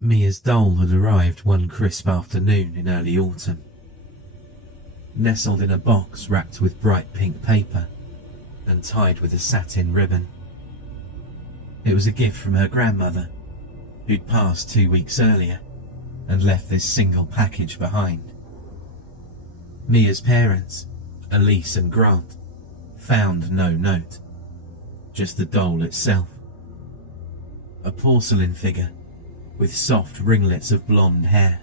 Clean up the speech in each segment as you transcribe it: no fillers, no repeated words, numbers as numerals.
Mia's doll had arrived one crisp afternoon in early autumn. Nestled in a box wrapped with bright pink paper and tied with a satin ribbon. It was a gift from her grandmother, who'd passed 2 weeks earlier and left this single package behind. Mia's parents, Elise and Grant, found no note, just the doll itself. A porcelain figure with soft ringlets of blonde hair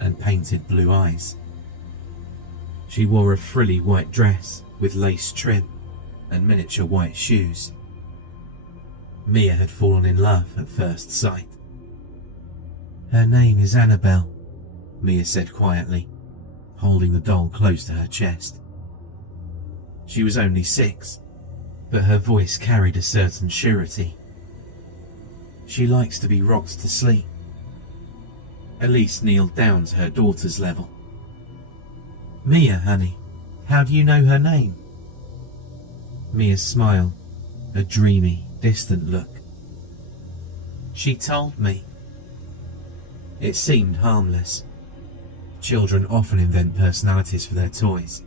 and painted blue eyes. She wore a frilly white dress with lace trim and miniature white shoes. Mia had fallen in love at first sight. "Her name is Annabelle," Mia said quietly, holding the doll close to her chest. She was only 6, but her voice carried a certain surety. "She likes to be rocked to sleep." Elise kneeled down to her daughter's level. "Mia, honey, how do you know her name?" Mia's smile, a dreamy, distant look. "She told me." It seemed harmless. Children often invent personalities for their toys.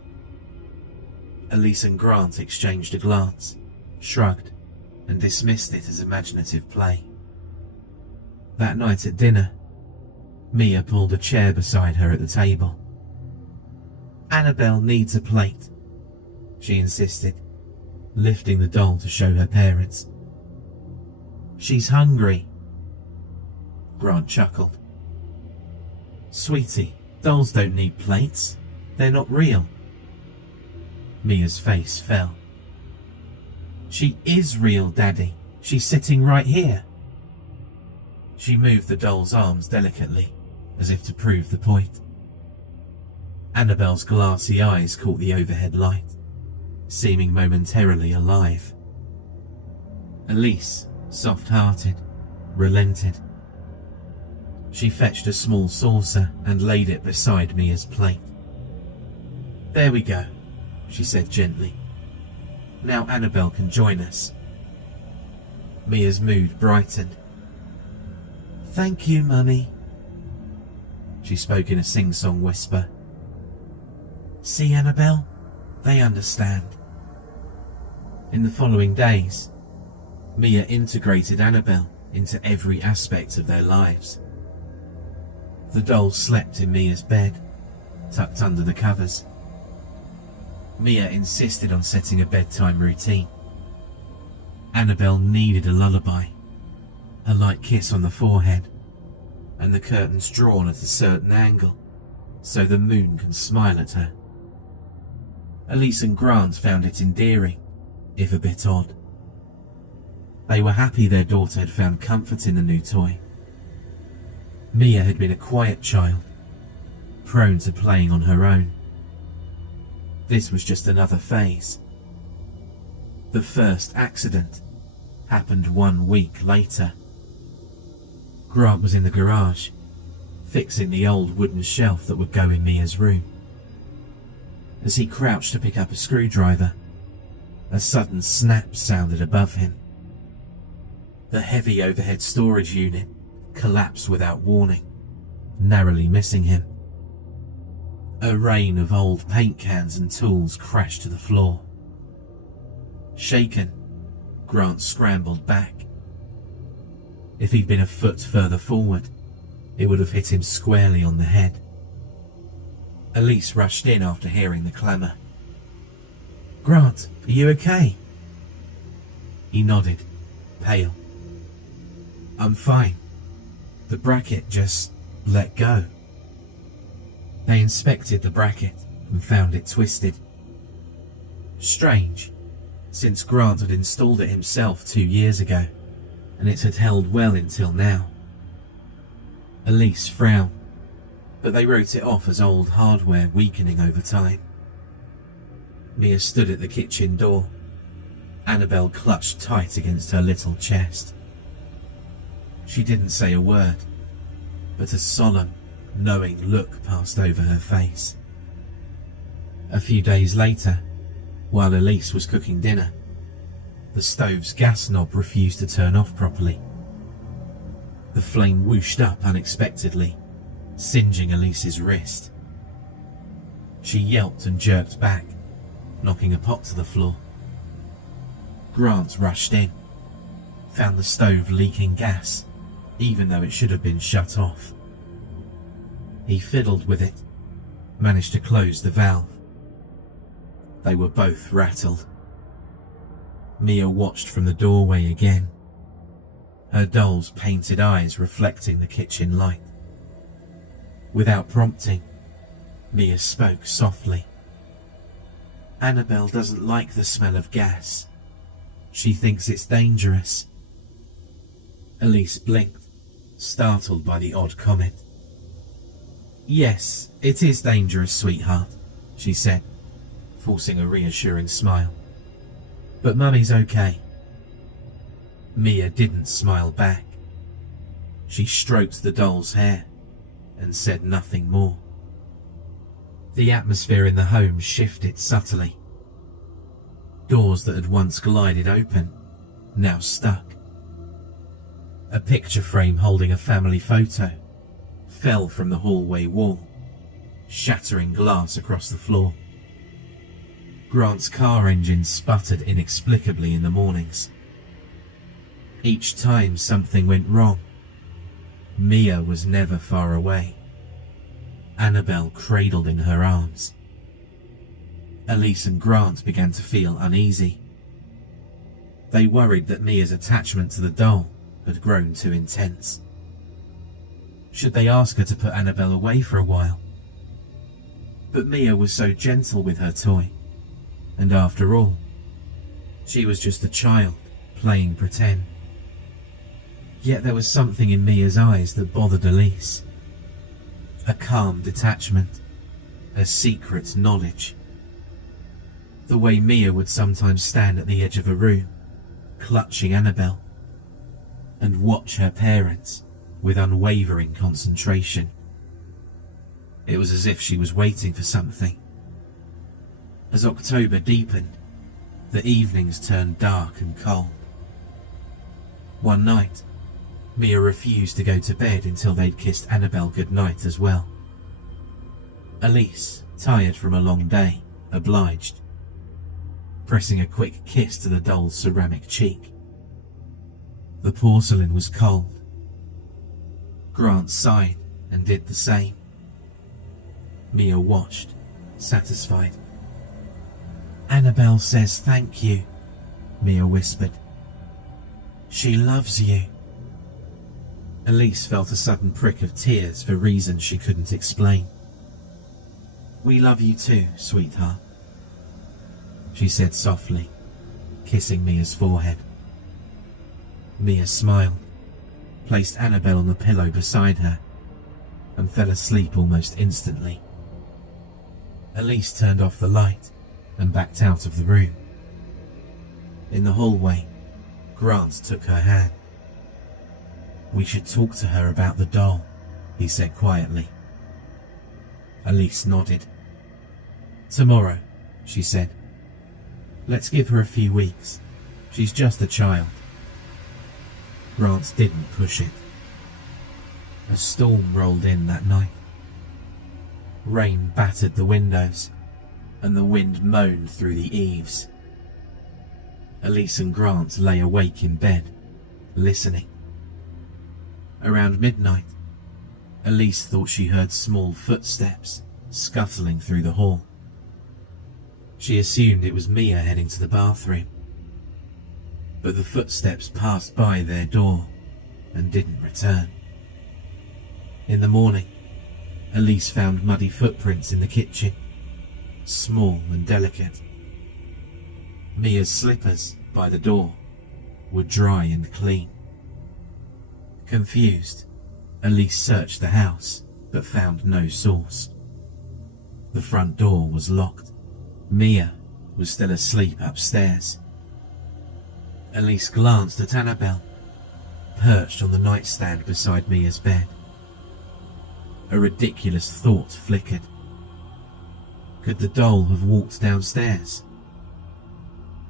Elise and Grant exchanged a glance, shrugged, and dismissed it as imaginative play. That night at dinner, Mia pulled a chair beside her at the table. "Annabelle needs a plate," she insisted, lifting the doll to show her parents. "She's hungry." Grant chuckled. "Sweetie, dolls don't need plates. They're not real." Mia's face fell. "She is real, Daddy. She's sitting right here." She moved the doll's arms delicately, as if to prove the point. Annabelle's glassy eyes caught the overhead light, seeming momentarily alive. Elise, soft-hearted, relented. She fetched a small saucer and laid it beside Mia's plate. "There we go," she said gently. "Now Annabelle can join us." Mia's mood brightened. "Thank you, Mummy." She spoke in a sing-song whisper. "See, Annabelle? They understand." In the following days, Mia integrated Annabelle into every aspect of their lives. The doll slept in Mia's bed, tucked under the covers. Mia insisted on setting a bedtime routine. Annabelle needed a lullaby, a light kiss on the forehead, and the curtains drawn at a certain angle so the moon can smile at her. Elise and Grant found it endearing, if a bit odd. They were happy their daughter had found comfort in the new toy. Mia had been a quiet child, prone to playing on her own. This was just another phase. The first accident happened 1 week later. Grant was in the garage, fixing the old wooden shelf that would go in Mia's room. As he crouched to pick up a screwdriver, a sudden snap sounded above him. The heavy overhead storage unit collapsed without warning, narrowly missing him. A rain of old paint cans and tools crashed to the floor. Shaken, Grant scrambled back. If he'd been a foot further forward, it would have hit him squarely on the head. Elise rushed in after hearing the clamour. "Grant, are you okay?" He nodded, pale. "I'm fine. The bracket just let go." They inspected the bracket and found it twisted. Strange, since Grant had installed it himself 2 years ago, and it had held well until now. Elise frowned, but they wrote it off as old hardware weakening over time. Mia stood at the kitchen door, Annabelle clutched tight against her little chest. She didn't say a word, but a solemn, knowing look passed over her face. A few days later, while Elise was cooking dinner, the stove's gas knob refused to turn off properly. The flame whooshed up unexpectedly, singeing Elise's wrist. She yelped and jerked back, knocking a pot to the floor. Grant rushed in, found the stove leaking gas, even though it should have been shut off. He fiddled with it, managed to close the valve. They were both rattled. Mia watched from the doorway again, her doll's painted eyes reflecting the kitchen light. Without prompting, Mia spoke softly. Annabelle doesn't like the smell of gas. She thinks it's dangerous. Elise blinked, startled by the odd comment. Yes, it is dangerous, sweetheart, she said, forcing a reassuring smile. But Mummy's okay. Mia didn't smile back. She stroked the doll's hair and said nothing more. The atmosphere in the home shifted subtly. Doors that had once glided open, now stuck. A picture frame holding a family photo fell from the hallway wall, shattering glass across the floor. Grant's car engine sputtered inexplicably in the mornings. Each time something went wrong, Mia was never far away, Annabelle cradled in her arms. Elise and Grant began to feel uneasy. They worried that Mia's attachment to the doll had grown too intense. Should they ask her to put Annabelle away for a while? But Mia was so gentle with her toy, and after all, she was just a child playing pretend. Yet there was something in Mia's eyes that bothered Elise. A calm detachment, a secret knowledge. The way Mia would sometimes stand at the edge of a room, clutching Annabelle, and watch her parents with unwavering concentration. It was as if she was waiting for something. As October deepened, the evenings turned dark and cold. One night, Mia refused to go to bed until they'd kissed Annabelle goodnight as well. Elise, tired from a long day, obliged, pressing a quick kiss to the doll's ceramic cheek. The porcelain was cold. Grant sighed and did the same. Mia watched, satisfied. Annabelle says thank you, Mia whispered. She loves you. Elise felt a sudden prick of tears for reasons she couldn't explain. We love you too, sweetheart, she said softly, kissing Mia's forehead. Mia smiled, placed Annabelle on the pillow beside her, and fell asleep almost instantly. Elise turned off the light and backed out of the room. In the hallway, Grant took her hand. We should talk to her about the doll, he said quietly. Elise nodded. Tomorrow, she said. Let's give her a few weeks. She's just a child. Grant didn't push it. A storm rolled in that night. Rain battered the windows, and the wind moaned through the eaves. Elise and Grant lay awake in bed, listening. Around midnight, Elise thought she heard small footsteps scuttling through the hall. She assumed it was Mia heading to the bathroom, but the footsteps passed by their door and didn't return. In the morning, Elise found muddy footprints in the kitchen, small and delicate. Mia's slippers by the door were dry and clean. Confused, Elise searched the house but found no source. The front door was locked. Mia was still asleep upstairs. Elise glanced at Annabelle, perched on the nightstand beside Mia's bed. A ridiculous thought flickered. Could the doll have walked downstairs?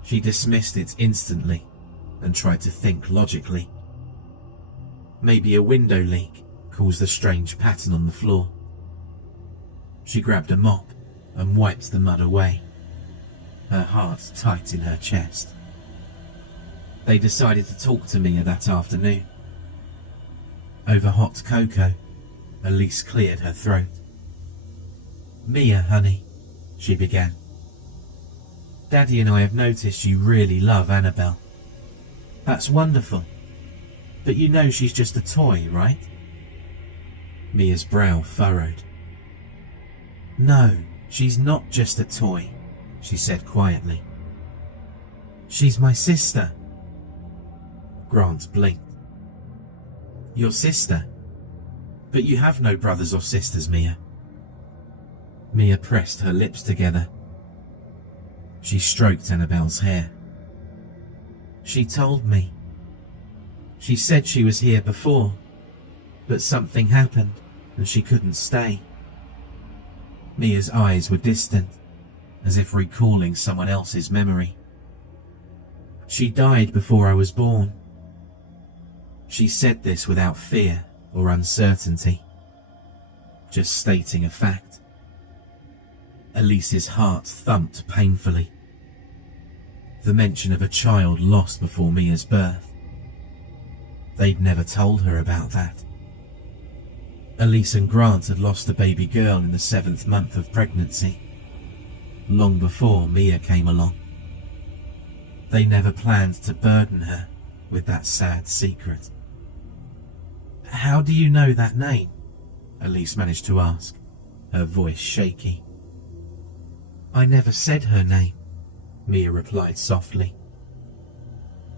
She dismissed it instantly and tried to think logically. Maybe a window leak caused the strange pattern on the floor. She grabbed a mop and wiped the mud away, her heart tight in her chest. They decided to talk to Mia that afternoon. Over hot cocoa, Elise cleared her throat. "Mia, honey," she began. "Daddy and I have noticed you really love Annabelle. That's wonderful. But you know she's just a toy, right?" Mia's brow furrowed. "No, she's not just a toy," she said quietly. "She's my sister." Grant blinked. "Your sister? But you have no brothers or sisters, Mia." Mia pressed her lips together. She stroked Annabelle's hair. "She told me. She said she was here before, but something happened and she couldn't stay." Mia's eyes were distant, as if recalling someone else's memory. "She died before I was born." She said this without fear or uncertainty, just stating a fact. Elise's heart thumped painfully. The mention of a child lost before Mia's birth. They'd never told her about that. Elise and Grant had lost a baby girl in the 7th month of pregnancy, long before Mia came along. They never planned to burden her with that sad secret. "How do you know that name?" Elise managed to ask, her voice shaky. "I never said her name," Mia replied softly.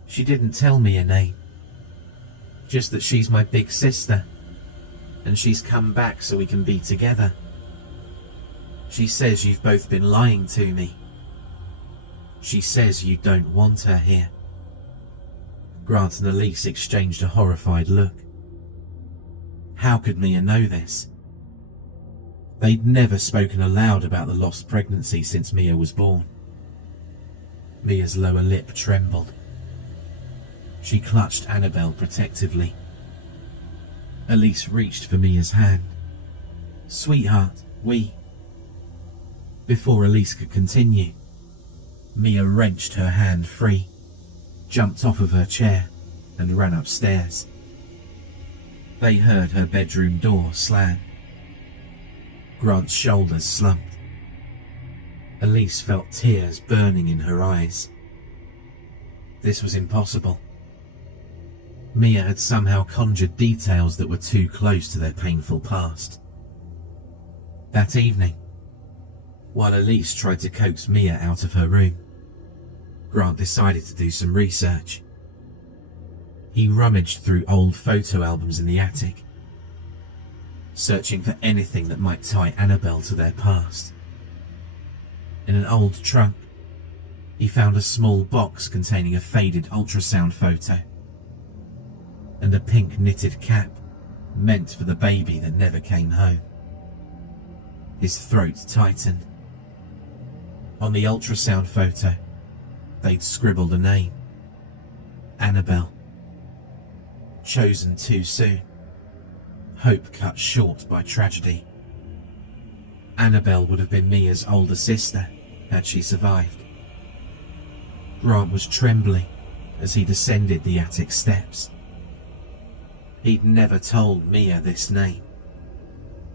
"She didn't tell me a name, just that she's my big sister, and she's come back so we can be together. She says you've both been lying to me. She says you don't want her here." Grant and Elise exchanged a horrified look. How could Mia know this? They'd never spoken aloud about the lost pregnancy since Mia was born. Mia's lower lip trembled. She clutched Annabelle protectively. Elise reached for Mia's hand. "Sweetheart, we..." Before Elise could continue, Mia wrenched her hand free, jumped off of her chair, and ran upstairs. They heard her bedroom door slam. Grant's shoulders slumped. Elise felt tears burning in her eyes. This was impossible. Mia had somehow conjured details that were too close to their painful past. That evening, while Elise tried to coax Mia out of her room, Grant decided to do some research. He rummaged through old photo albums in the attic, searching for anything that might tie Annabelle to their past. In an old trunk, he found a small box containing a faded ultrasound photo and a pink knitted cap meant for the baby that never came home. His throat tightened. On the ultrasound photo, they'd scribbled a name: Annabelle. Chosen too soon. Hope cut short by tragedy. Annabelle would have been Mia's older sister had she survived. Grant was trembling as he descended the attic steps. He'd never told Mia this name,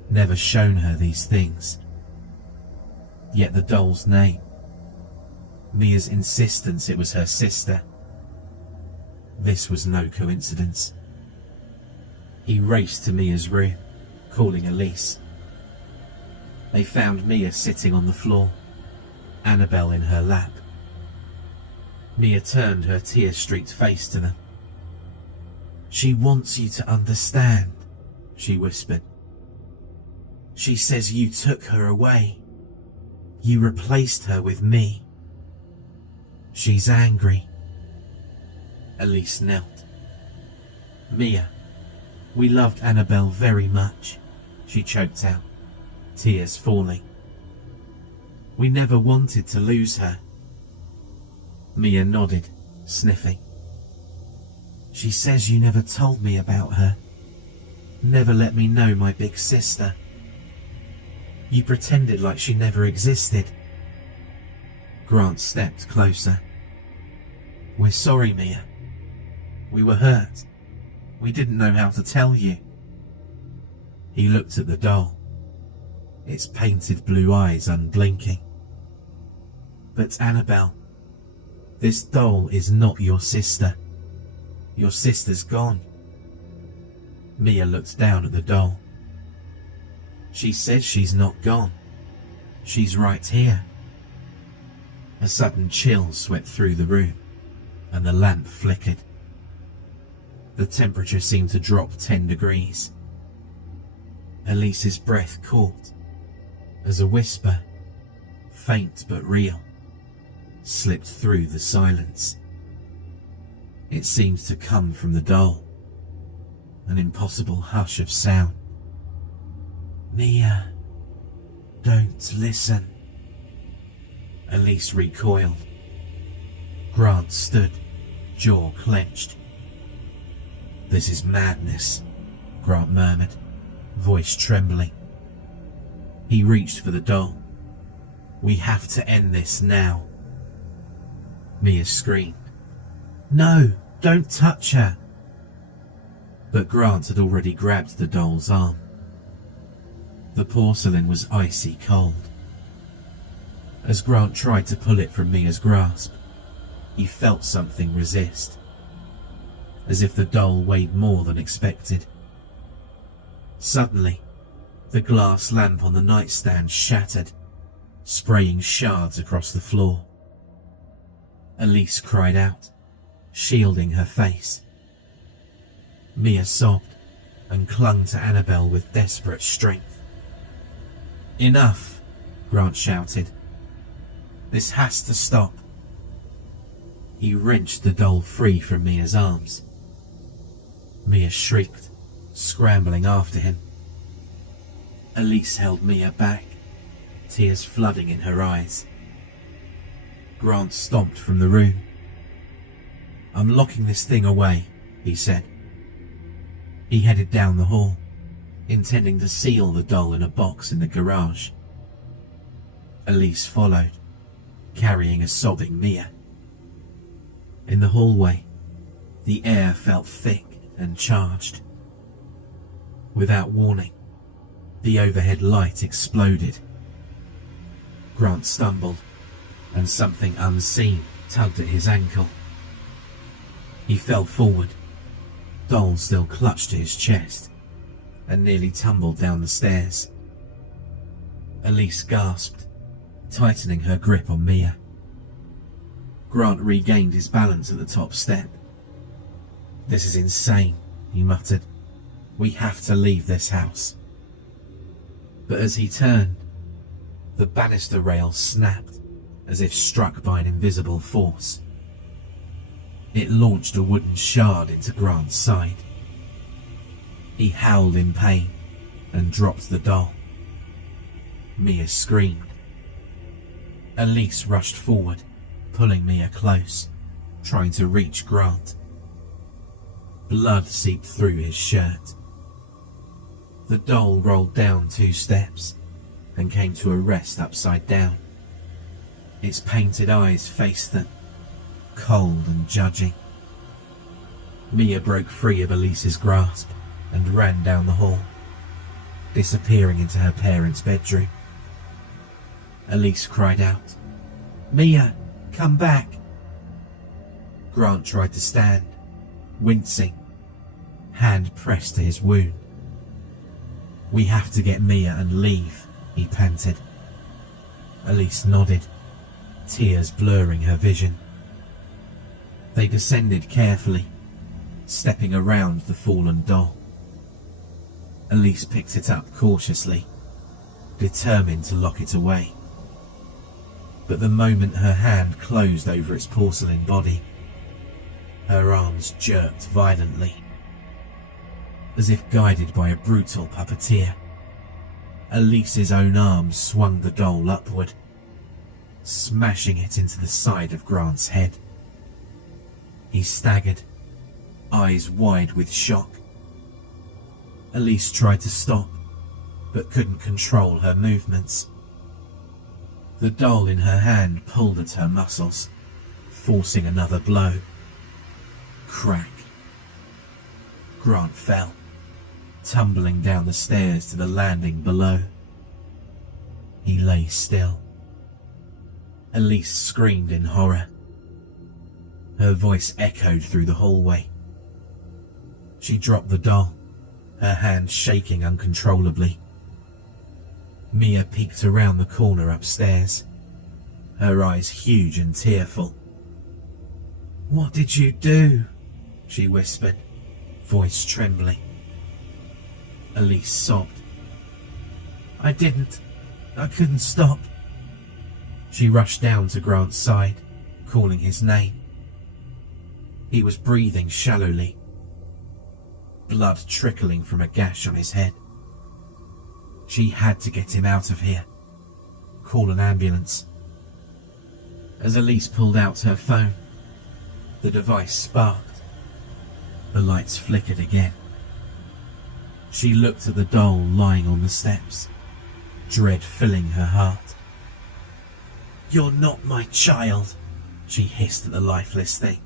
never shown her these things. Yet the doll's name, Mia's insistence it was her sister, this was no coincidence. He raced to Mia's room, calling Elise. They found Mia sitting on the floor, Annabelle in her lap. Mia turned her tear-streaked face to them. "She wants you to understand," she whispered. "She says you took her away. You replaced her with me. She's angry." Elise knelt. "Mia, we loved Annabelle very much," she choked out, tears falling. "We never wanted to lose her." Mia nodded, sniffing. She says you never told me about her. Never let me know my big sister. You pretended like she never existed. Grant stepped closer. We're sorry, Mia. We were hurt. We didn't know how to tell you. He looked at the doll, its painted blue eyes unblinking. But Annabelle, this doll is not your sister. Your sister's gone. Mia looked down at the doll. She says she's not gone. She's right here. A sudden chill swept through the room, and the lamp flickered. The temperature seemed to drop 10 degrees. Elise's breath caught as a whisper, faint but real, slipped through the silence. It seemed to come from the doll, an impossible hush of sound. Mia, don't listen. Elise recoiled. Grant stood, jaw clenched. This is madness, Grant murmured, voice trembling. He reached for the doll. We have to end this now. Mia screamed. No, don't touch her. But Grant had already grabbed the doll's arm. The porcelain was icy cold. As Grant tried to pull it from Mia's grasp, he felt something resist, as if the doll weighed more than expected. Suddenly, the glass lamp on the nightstand shattered, spraying shards across the floor. Elise cried out, shielding her face. Mia sobbed and clung to Annabelle with desperate strength. Enough, Grant shouted. This has to stop. He wrenched the doll free from Mia's arms. Mia shrieked, scrambling after him. Elise held Mia back, tears flooding in her eyes. Grant stomped from the room. I'm locking this thing away, he said. He headed down the hall, intending to seal the doll in a box in the garage. Elise followed, carrying a sobbing Mia. In the hallway, the air felt thick and charged. Without warning, the overhead light exploded. Grant stumbled, and something unseen tugged at his ankle. He fell forward, doll still clutched to his chest, and nearly tumbled down the stairs. Elise gasped, tightening her grip on Mia. Grant regained his balance at the top step. This is insane, he muttered. We have to leave this house. But as he turned, the banister rail snapped as if struck by an invisible force. It launched a wooden shard into Grant's side. He howled in pain and dropped the doll. Mia screamed. Elise rushed forward, pulling Mia close, trying to reach Grant. Blood seeped through his shirt. The doll rolled down 2 steps and came to a rest upside down. Its painted eyes faced them, cold and judging. Mia broke free of Elise's grasp and ran down the hall, disappearing into her parents' bedroom. Elise cried out, Mia, come back! Grant tried to stand, wincing, hand pressed to his wound. We have to get Mia and leave, he panted. Elise nodded, tears blurring her vision. They descended carefully, stepping around the fallen doll. Elise picked it up cautiously, determined to lock it away. But the moment her hand closed over its porcelain body, her arms jerked violently. As if guided by a brutal puppeteer, Elise's own arms swung the doll upward, smashing it into the side of Grant's head. He staggered, eyes wide with shock. Elise tried to stop, but couldn't control her movements. The doll in her hand pulled at her muscles, forcing another blow. Crack. Grant fell, tumbling down the stairs to the landing below. He lay still. Elise screamed in horror. Her voice echoed through the hallway. She dropped the doll, her hand shaking uncontrollably. Mia peeked around the corner upstairs, her eyes huge and tearful. "What did you do?" she whispered, voice trembling. Elise sobbed. I couldn't stop." She rushed down to Grant's side, calling his name. He was breathing shallowly, blood trickling from a gash on his head. She had to get him out of here. Call an ambulance. As Elise pulled out her phone, the device sparked. The lights flickered again. She looked at the doll lying on the steps, dread filling her heart. "You're not my child," she hissed at the lifeless thing.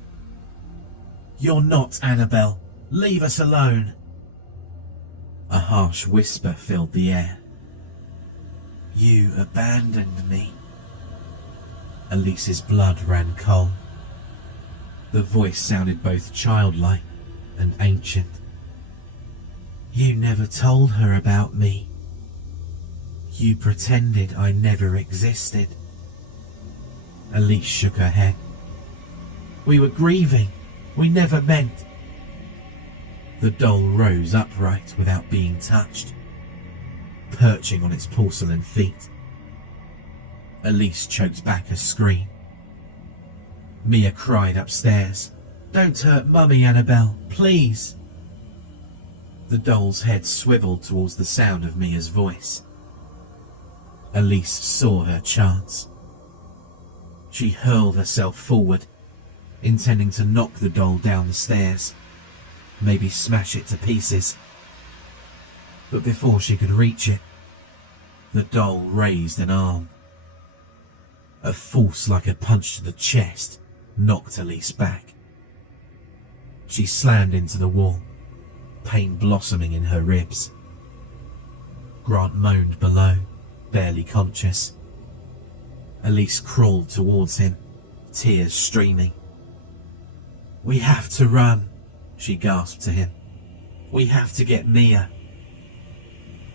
"You're not Annabelle. Leave us alone." A harsh whisper filled the air. "You abandoned me." Elise's blood ran cold. The voice sounded both childlike and ancient. "You never told her about me. You pretended I never existed." Elise shook her head. "We were grieving. We never meant." The doll rose upright without being touched, perching on its porcelain feet. Elise choked back a scream. Mia cried upstairs, "Don't hurt Mummy, Annabelle, please." The doll's head swiveled towards the sound of Mia's voice. Elise saw her chance. She hurled herself forward, intending to knock the doll down the stairs, maybe smash it to pieces. But before she could reach it, the doll raised an arm. A force like a punch to the chest knocked Elise back. She slammed into the wall, pain blossoming in her ribs. Grant moaned below, barely conscious. Elise crawled towards him, tears streaming. "We have to run," she gasped to him. "We have to get Mia."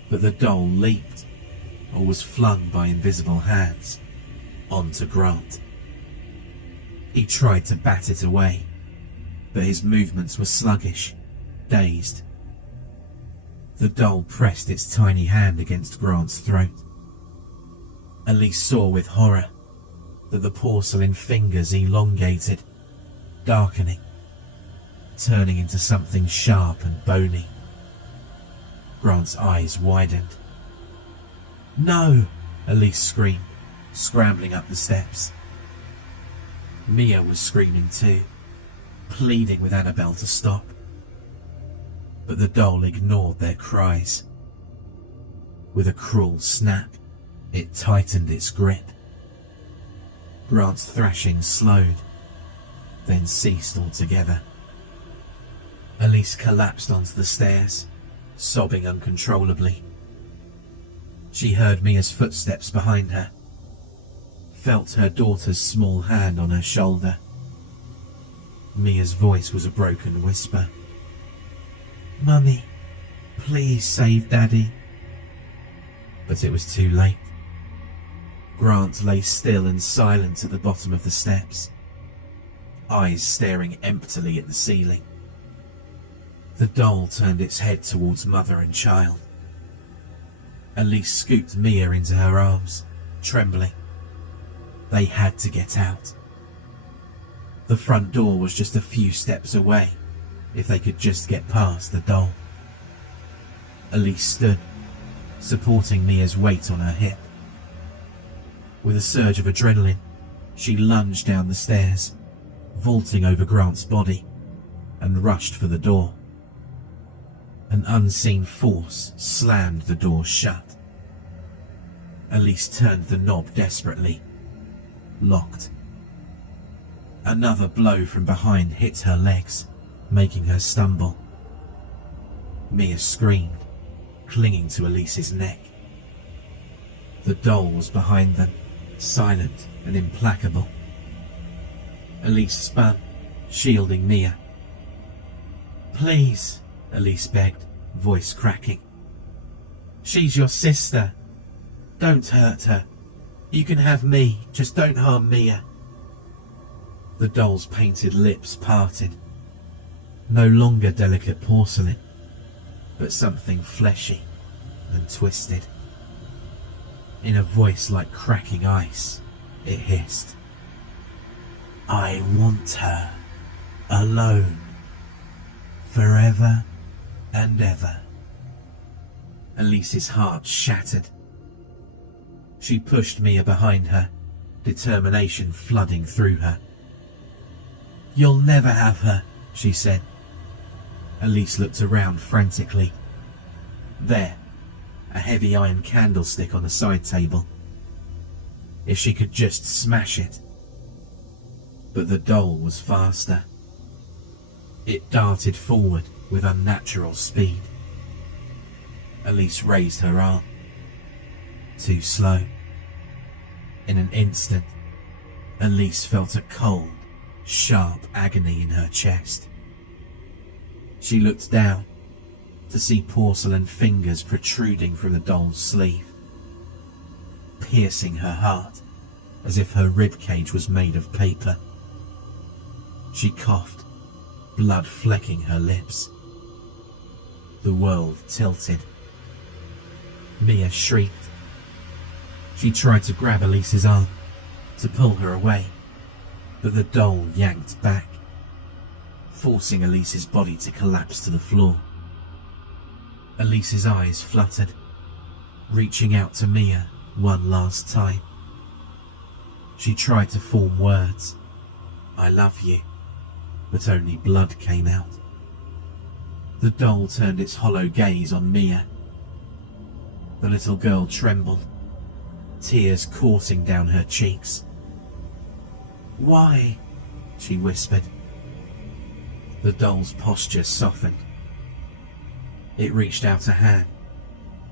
But the doll leaped, or was flung by invisible hands, onto Grant. He tried to bat it away, but his movements were sluggish, dazed. The doll pressed its tiny hand against Grant's throat. Elise saw with horror that the porcelain fingers elongated, darkening, turning into something sharp and bony. Grant's eyes widened. "No!" Elise screamed, scrambling up the steps. Mia was screaming too, pleading with Annabelle to stop. But the doll ignored their cries. With a cruel snap, it tightened its grip. Grant's thrashing slowed, then ceased altogether. Elise collapsed onto the stairs, sobbing uncontrollably. She heard Mia's footsteps behind her, felt her daughter's small hand on her shoulder. Mia's voice was a broken whisper. "Mummy, please save Daddy." But it was too late. Grant lay still and silent at the bottom of the steps, eyes staring emptily at the ceiling. The doll turned its head towards mother and child. Elise scooped Mia into her arms, trembling. They had to get out. The front door was just a few steps away, if they could just get past the doll. Elise stood, supporting Mia's weight on her hip. With a surge of adrenaline, she lunged down the stairs, vaulting over Grant's body. and rushed for the door. An unseen force slammed the door shut. Elise turned the knob desperately. Locked. Another blow from behind hit her legs, making her stumble. Mia screamed, clinging to Elise's neck. The doll was behind them, silent and implacable. Elise spun, shielding Mia. "Please," Elise begged, voice cracking. "She's your sister. Don't hurt her. You can have me, just don't harm Mia." The doll's painted lips parted. No longer delicate porcelain, but something fleshy and twisted. In a voice like cracking ice, it hissed, "I want her, alone, forever and ever." Elise's heart shattered. She pushed Mia behind her, determination flooding through her. "You'll never have her," she said. Elise looked around frantically. There, a heavy iron candlestick on a side table. If she could just smash it. But the doll was faster. It darted forward with unnatural speed. Elise raised her arm. Too slow. In an instant, Elise felt a cold, sharp agony in her chest. She looked down to see porcelain fingers protruding from the doll's sleeve, piercing her heart as if her ribcage was made of paper. She coughed, blood flecking her lips. The world tilted. Mia shrieked. She tried to grab Elise's arm, to pull her away, but the doll yanked back, forcing Elise's body to collapse to the floor. Elise's eyes fluttered, reaching out to Mia one last time. She tried to form words, "I love you," but only blood came out. The doll turned its hollow gaze on Mia. The little girl trembled, tears coursing down her cheeks. "Why?" she whispered. The doll's posture softened. It reached out a hand,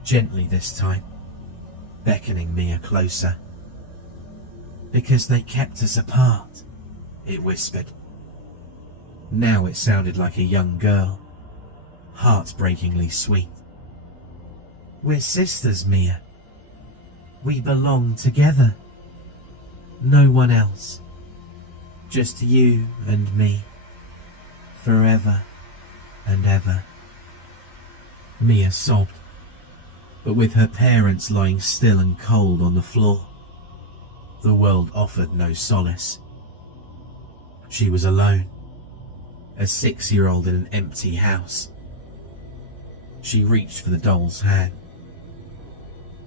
gently this time, beckoning Mia closer. "Because they kept us apart," it whispered. Now it sounded like a young girl, heartbreakingly sweet. "We're sisters, Mia. We belong together. No one else. Just you and me. Forever and ever." Mia sobbed, but with her parents lying still and cold on the floor, the world offered no solace. She was alone, a 6-year-old in an empty house. She reached for the doll's hand.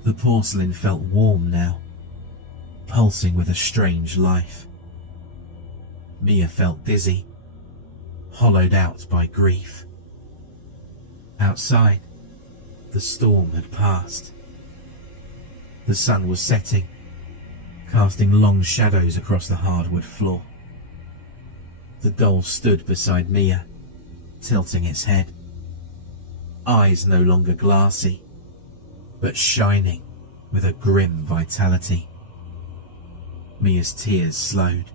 The porcelain felt warm now, pulsing with a strange life. Mia felt dizzy, hollowed out by grief. Outside, the storm had passed. The sun was setting, casting long shadows across the hardwood floor. The doll stood beside Mia, tilting its head. Eyes no longer glassy, but shining with a grim vitality. Mia's tears slowed.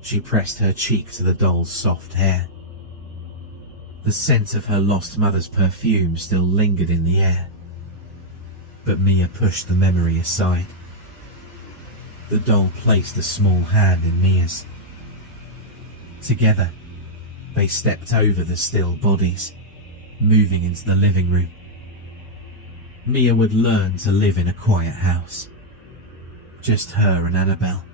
She pressed her cheek to the doll's soft hair. The scent of her lost mother's perfume still lingered in the air, but Mia pushed the memory aside. The doll placed a small hand in Mia's. Together, they stepped over the still bodies, moving into the living room. Mia would learn to live in a quiet house. Just her and Annabelle.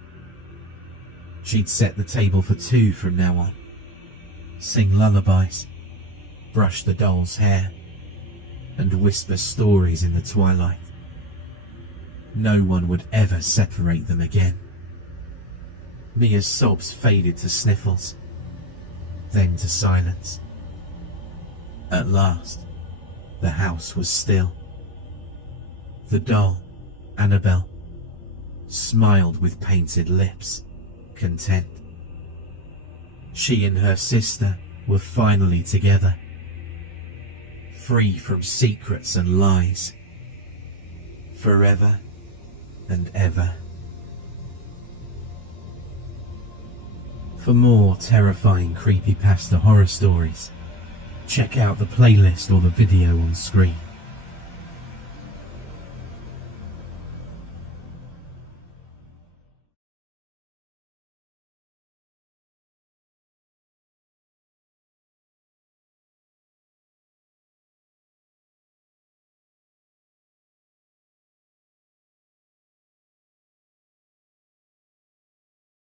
She'd set the table for 2 from now on, sing lullabies, brush the doll's hair, and whisper stories in the twilight. No one would ever separate them again. Mia's sobs faded to sniffles. then to silence. At last, the house was still. The doll, Annabelle, smiled with painted lips, content. She and her sister were finally together, free from secrets and lies, forever and ever. For more terrifying creepypasta horror stories, check out the playlist or the video on screen.